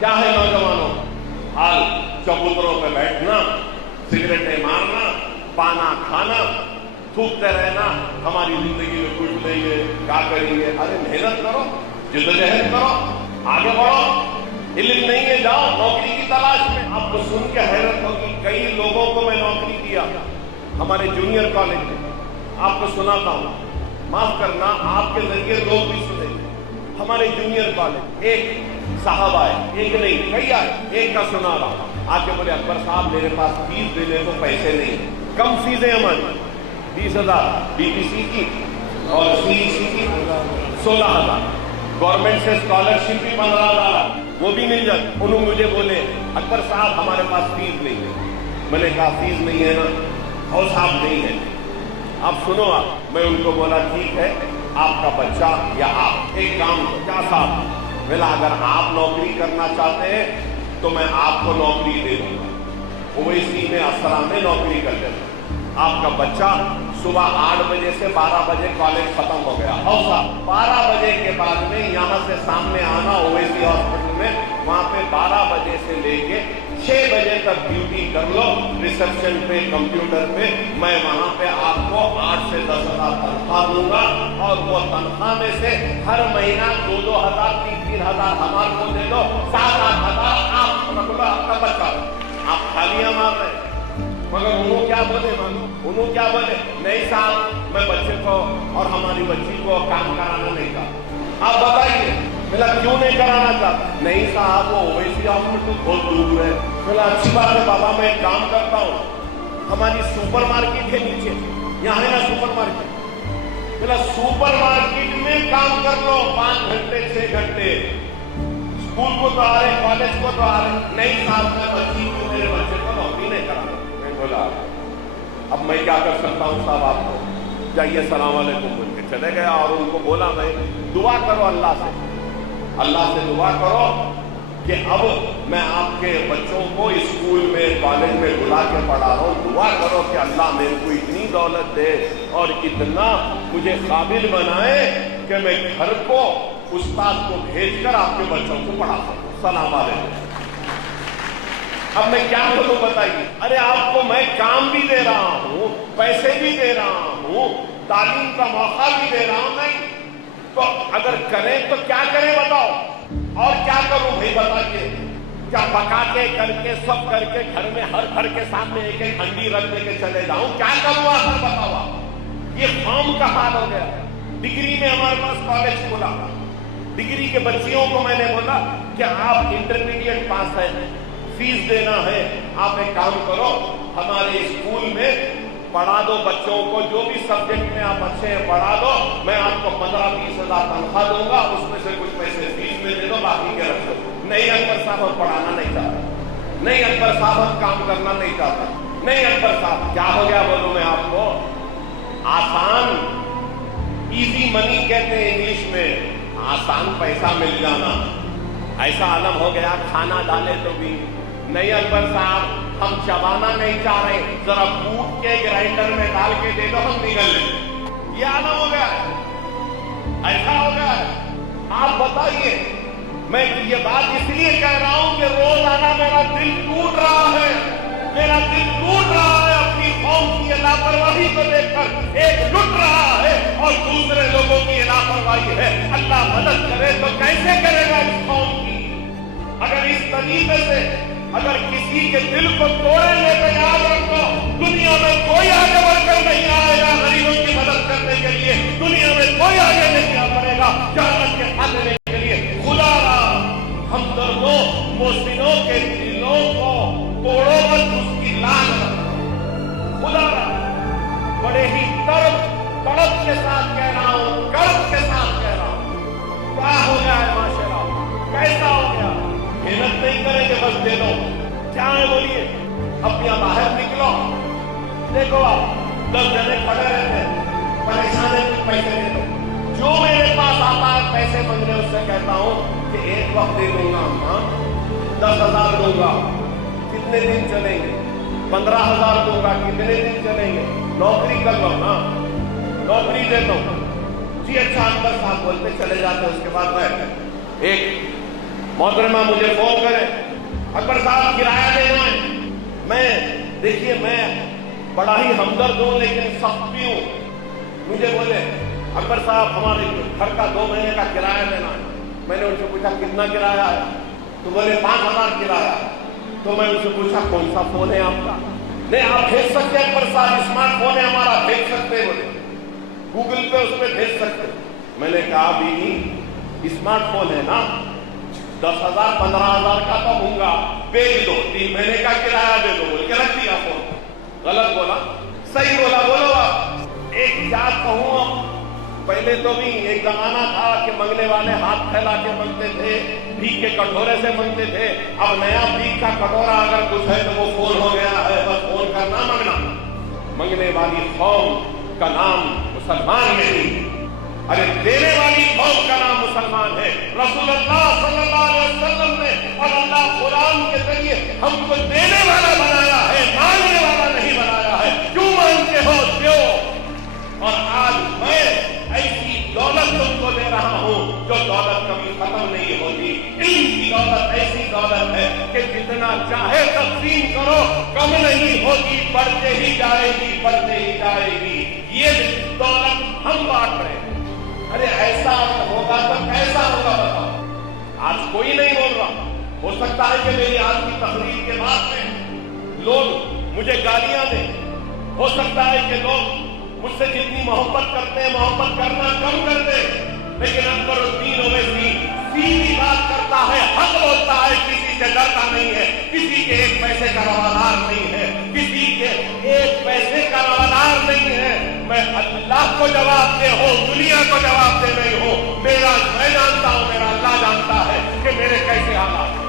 क्या है नौजवानों? हाल चबूतरों पे बैठना, सिगरेटें मारना, पाना खाना, थूकते रहना, हमारी जिंदगी में कुछ नहीं है, क्या करेंगे? अरे मेहनत करो, जिद्दोजहद करो, आगे बढ़ो। इल्म नहीं है, जाओ नौकरी की तलाश में। आपको सुन के हैरत होगी, कई लोगों को मैं नौकरी दिया हमारे जूनियर कॉलेज में। आपको सुनाता हूं, माफ करना, आपके जरिए लोग भी सुनेंगे। हमारे जूनियर कॉलेज एक साहब आए, एक नहीं कई आए, एक का सुना रहा, आके बोले अकबर साहब मेरे पास फीस देने को पैसे नहीं, कम फीसें हमारी 20,000 बीपीसी की और सीईसी की 16,000, गवर्नमेंट से स्कॉलरशिप भी 15,000, वो भी मिल जाती। उन्होंने मुझे बोले अकबर साहब हमारे पास फीस नहीं है। मैंने कहा फीस नहीं है ना? और साहब नहीं है। आप सुनो, आप मैं उनको बोला ठीक है, आपका बच्चा या आप एक काम करो। क्या साहब? बोला अगर आप नौकरी करना चाहते हैं तो मैं आपको नौकरी दे दूंगा, ओवैसी में असरा में नौकरी कर देना। आपका बच्चा सुबह 8 बजे से 12 बजे कॉलेज खत्म हो गया, और साहब 12 बजे के बाद में यहाँ से सामने आना ओवैसी हॉस्पिटल में, वहां पे 12 बजे से लेके 6 बजे तक ड्यूटी कर लो रिसेप्शन पे, कंप्यूटर पे। मैं वहां पे आपको 8 से 10,000 तनख्वाह दूंगा, और वो तनख्वाह में से हर महीना 2-2 हजार 3-3 हजार हमारे को दे दो, 7-8 हजार आप रख लो, आपका बच्चा। आप खालियां मार रहे। मगर उन्होंने क्या बोले? उन्होंने क्या बोले? नहीं साहब मैं बच्चे को और हमारी बच्ची को काम कराना नहीं चाहता। आप बताइए। बोला क्यों नहीं कराना चाहता? नहीं साहब वो ओवैसी हॉस्पिटल बहुत दूर है। बोला अच्छी बात है बाबा, मैं एक काम करता हूँ, हमारी सुपर मार्केट है नीचे, यहाँ है ना सुपर मार्केट। बोला सुपर मार्केट में काम कर लो 5 घंटे 6 घंटे, स्कूल को तो आ रहे, कॉलेज को तो आ रहे। नहीं साहब मैं बच्ची को, मेरे बच्चे को नौकरी नहीं कराना। मैं बोला अब मैं क्या कर सकता हूँ साहब? आपको जाइए सलाम वालेकुम बोल के चले गया, और उनको बोला मैं दुआ करो अल्लाह से दुआ करो कि अब मैं आपके बच्चों को स्कूल में कॉलेज में बुला के पढ़ा रहा हूँ, दुआ करो कि अल्लाह मेरे को इतनी दौलत दे और इतना मुझे काबिल बनाए कि मैं घर को उस्ताद को भेजकर आपके बच्चों को पढ़ा सकूं। सलाम वालेकुम। अब मैं क्या करूं बताइए? अरे आपको मैं काम भी दे रहा हूं, पैसे भी दे रहा हूं, तालीम का मौका भी दे रहा हूं, नहीं तो अगर करें तो क्या करें बताओ? और क्या करूं भाई बताइए? क्या पका के करके सब करके घर में हर घर के सामने एक एक हंडी रख दे के चले जाऊं? क्या करूं आखिर बताओ आप? ये फॉर्म का हाल हो गया। डिग्री में हमारे पास कॉलेज खुला, डिग्री के बच्चियों को मैंने बोला कि आप इंटरमीडिएट पास है, फीस देना है, आप एक काम करो हमारे स्कूल में पढ़ा दो बच्चों को, जो भी सब्जेक्ट में आप अच्छे हैं पढ़ा दो, मैं आपको 15-20 हजार तनख्वाह दूंगा, उसमें से कुछ पैसे फीस में दे दो, बाकी के रख दो। नहीं अकबर साहब हम पढ़ाना नहीं चाहता, नहीं अकबर साहब हम काम करना नहीं चाहता, नहीं अकबर साहब। क्या हो गया बोलूं मैं आपको? आसान, इजी मनी कहते हैं इंग्लिश में, आसान पैसा मिल जाना, ऐसा आलम हो गया। खाना डाले तो भी नहीं अकबर साहब हम चबाना नहीं चाह रहे, जरा कूट के ग्राइंडर में डाल के दे दो, हम निकल लेंगे। ये आलम हो गया है, ऐसा हो गया है। आप बताइए, मैं ये बात इसलिए कह रहा हूं कि रोजाना मेरा दिल टूट रहा है, मेरा दिल टूट रहा है अपनी कौम की लापरवाही को देखकर। एक लुट रहा है और दूसरे लोगों की लापरवाही है। अल्लाह मदद करे तो कैसे करेगा इस कौम की? अगर इस तरीके से अगर किसी के दिल को तोड़ेंगे तो याद रखो दुनिया में कोई आगे बढ़कर नहीं आएगा गरीबों की मदद करने के लिए, दुनिया में कोई आगे नहीं आ पड़ेगा जन्नत के खाने के लिए। खुदा हमदर्दों मोहसिनों के दिलों को तोड़ो मत, उसकी लान रखो। खुदा बड़े ही तड़प के साथ कह रहा हूं, कर्ज के साथ कह रहा हूं। क्या हो गया है माशाअल्लाह? कैसा हो गया? मेहनत नहीं करेंगे बस दे दो। क्या है बोलिए? अब यहाँ बाहर निकलो, देखो आप 10 जने खड़े रहते हैं, परेशान है, कुछ पैसे दे दो। जो मेरे पास आता है पैसे मांगने, उससे कहता हूँ कि एक वक्त दे दूंगा, 10,000 दूंगा, कितने दिन चलेंगे? 15,000 दूंगा, कितने दिन चलेंगे? नौकरी कर लो ना, नौकरी दे दो। जी अच्छा अकबर साहब बोलते चले जाते। उसके बाद मैं एक मोहतरमा मुझे फोन करें, अकबर साहब किराया देना है। देखिए मैं बड़ा ही हमदर्द हूं लेकिन सख्त भी हूं। मुझे बोले अकबर साहब हमारे घर का 2 महीने का किराया देना है। मैंने उनसे पूछा कितना किराया है? तो बोले 5,000 किराया। तो मैं उनसे पूछा कौन सा फोन है आपका? नहीं आप भेज सकते हैं अकबर साहब, स्मार्टफोन है हमारा, भेज सकते बोले, गूगल पे उस पर भेज सकते। मैंने कहा बीवी स्मार्टफोन है ना, 10,000 15,000 का तो दूंगा, भेज दो, 3 महीने का किराया दे दो बोल के रख दिया फोन। गलत बोला? सही बोला, बोलो आप। एक क्या कहूं, पहले तो भी एक जमाना था कि मंगने वाले हाथ फैला के मांगते थे, भीख के कटोरे से मांगते थे। अब नया भीख का कटोरा अगर कुछ है तो वो फोन हो गया है, बस फोन करना मांगना। मंगने वाली कौम का नाम मुसलमान नहीं, अरे देने वाली कौम का नाम मुसलमान है। रसूलुल्लाह सल्लल्लाहु अलैहि वसल्लम ने और अल्लाह कुरान के जरिए हमको देने वाला बनाया है, मांगने वाला नहीं बनाया है। क्यों मांगते हो? दो। और आज मैं ऐसी दौलत तुमको दे रहा हूं जो दौलत कभी खत्म नहीं होती। इल्म की दौलत ऐसी दौलत है कि जितना चाहे तकसीम करो कम नहीं होगी, बढ़ते ही जाएगी, बढ़ते ही जाएगी। ये दौलत हम बांट रहे हैं। अरे ऐसा होगा तो कैसा होगा बताओ? आज कोई नहीं बोल रहा। हो सकता है कि मेरी आज की तकरीर के बाद में लोग मुझे गालियां दें, हो सकता है कि लोग मुझसे जितनी मोहब्बत करते हैं मोहब्बत करना कम कर दे, लेकिन अकबरुद्दीन ओवैसी सीधी बात करता है, हक बोलता है, किसी से डरता नहीं है, किसी के 1 पैसे का रवादार नहीं है, किसी के 1 पैसे का रवादार नहीं है। मैं अल्लाह को जवाब दे हो, दुनिया को जवाब दे रही हूं। मैं जानता हूं, मेरा अल्लाह जानता है कि मेरे कैसे हालात हैं।